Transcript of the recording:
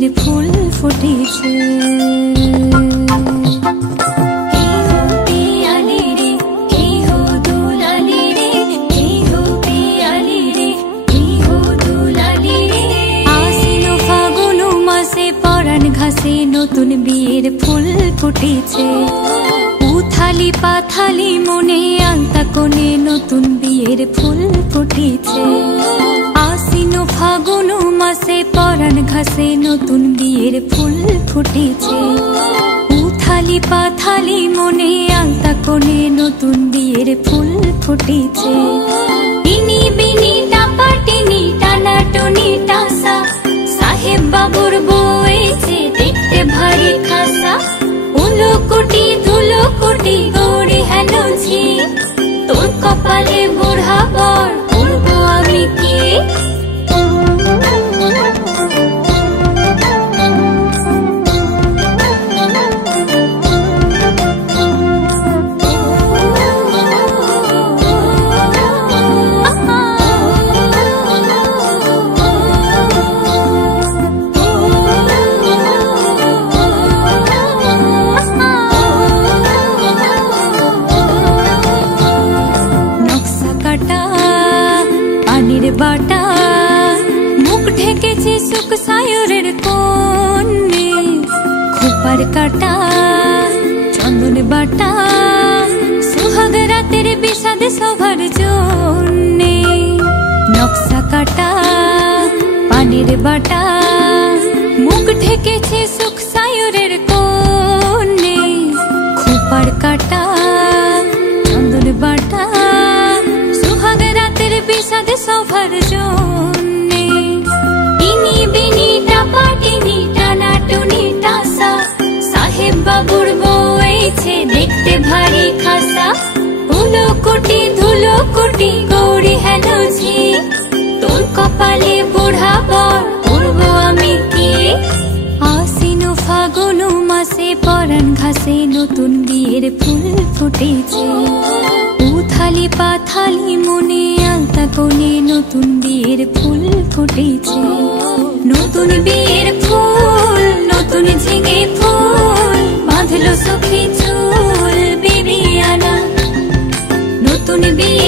বিয়ের ফুল ফুটেছে। ঘাসে নতুন বিয়ের ফুল ফুটেছে। উথালি পাথালি মনে আলতা কোণে নতুন বিয়ের ফুল ফুটেছে। আশ্বিন ফাগুন মাসে পরাণ ঘাসে নতুন বিয়ের ফুল ফুটেছে। উথালি পাথালি মনে আলতা কোণে নতুন বিয়ের ফুল ফুটেছে। ইনি বিনি টাপা টিনি টানা টনি টাসা সাহেব বাবুর বয়েছে দেখতে ভারী খাসা। উলো কুটি ধুলো কুটি গৌরী হেন ঝি, তোর কপালে বুড়া বর উড়বো আমি কি। বাটা মুখ ঢেকেছে সুখ সায়রের কোণে। খোপার কাটা চন্দন বাটা সোহাগ রাতের বিষাদ সবার জন্যে। নকশা কাটা পানির বাটা মুখ ঢেকেছে সুখ সায়রের কোণে। খোপার কাটা চন্দন বাটা সোহাগ রাতের বিষাদ সবার জন্যে। ইনি বিনি টাপা টিনি টানা টুনি টাসা সাহেব বাবুর বয়েছে দেখতে ভারী খাসা। উলো কুটি ধুলো কুটি গৌরী হেন ঝি, তোর কপালে বুড়া বর উড়বো আমি কি। আশ্বিন ফাগুন মাসে পরাণ ঘাসে নতুন বিয়ের ফুল ফুটেছে। উথালি পাথালি মনে আলতা কোণে নতুন বিয়ের ফুল ফুটেছে। নতুন বিয়ের ফুল নতুন ঝিঙে ফুল বাঁধলো সখী চুল বিবিয়ানা। নতুন বিয়ে